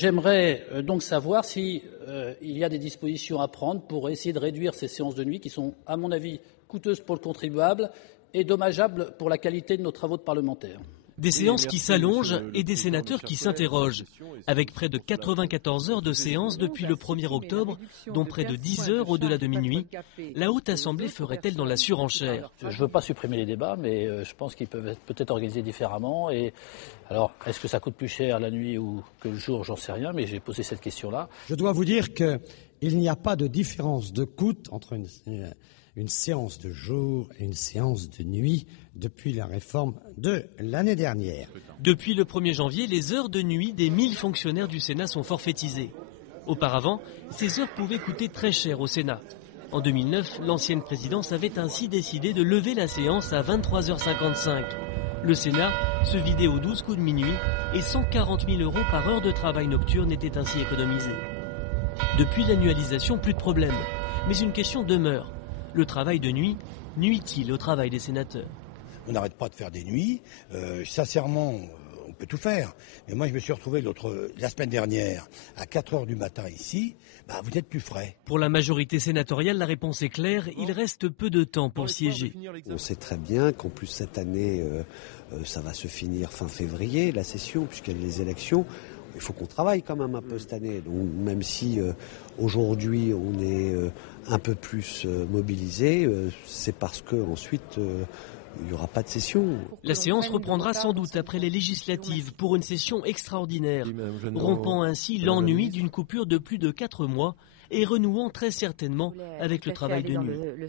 J'aimerais donc savoir si il y a des dispositions à prendre pour essayer de réduire ces séances de nuit qui sont, à mon avis, coûteuses pour le contribuable et dommageables pour la qualité de nos travaux de parlementaires. Des séances qui s'allongent et des sénateurs qui s'interrogent. Avec près de 94 heures de séance depuis le 1er octobre, dont près de 10 heures au-delà de minuit, la Haute Assemblée ferait-elle dans la surenchère? Je ne veux pas supprimer les débats, mais je pense qu'ils peuvent être peut-être organisés différemment. Et alors, est-ce que ça coûte plus cher la nuit ou que le jour? J'en sais rien, mais j'ai posé cette question-là. Je dois vous dire qu'il n'y a pas de différence de coût entre une séance de jour et une séance de nuit depuis la réforme de l'année dernière. Depuis le 1er janvier, les heures de nuit des 1000 fonctionnaires du Sénat sont forfaitisées. Auparavant, ces heures pouvaient coûter très cher au Sénat. En 2009, l'ancienne présidence avait ainsi décidé de lever la séance à 23h55. Le Sénat se vidait aux 12 coups de minuit et 140 000 € par heure de travail nocturne étaient ainsi économisés. Depuis l'annualisation, plus de problème. Mais une question demeure. Le travail de nuit nuit-il au travail des sénateurs? On n'arrête pas de faire des nuits. Sincèrement, on peut tout faire. Mais moi, je me suis retrouvé la semaine dernière à 4 heures du matin ici. Vous êtes plus frais. Pour la majorité sénatoriale, la réponse est claire. Il reste peu de temps pour siéger. On sait très bien qu'en plus cette année, ça va se finir fin février, la session, puisqu'il y a les élections. Il faut qu'on travaille quand même un peu cette année. Donc même si aujourd'hui on est un peu plus mobilisé, c'est parce qu'ensuite il n'y aura pas de session. La séance reprendra sans doute après les législatives pour une session extraordinaire, rompant ainsi l'ennui d'une coupure de plus de 4 mois et renouant très certainement avec le travail de nuit.